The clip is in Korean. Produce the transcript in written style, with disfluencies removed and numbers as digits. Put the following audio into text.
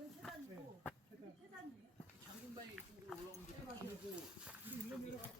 이건 세단이고, 네, 세단이에요. 장군방이 이쪽으로 올라오는 게 길고 우리 일로 내려가.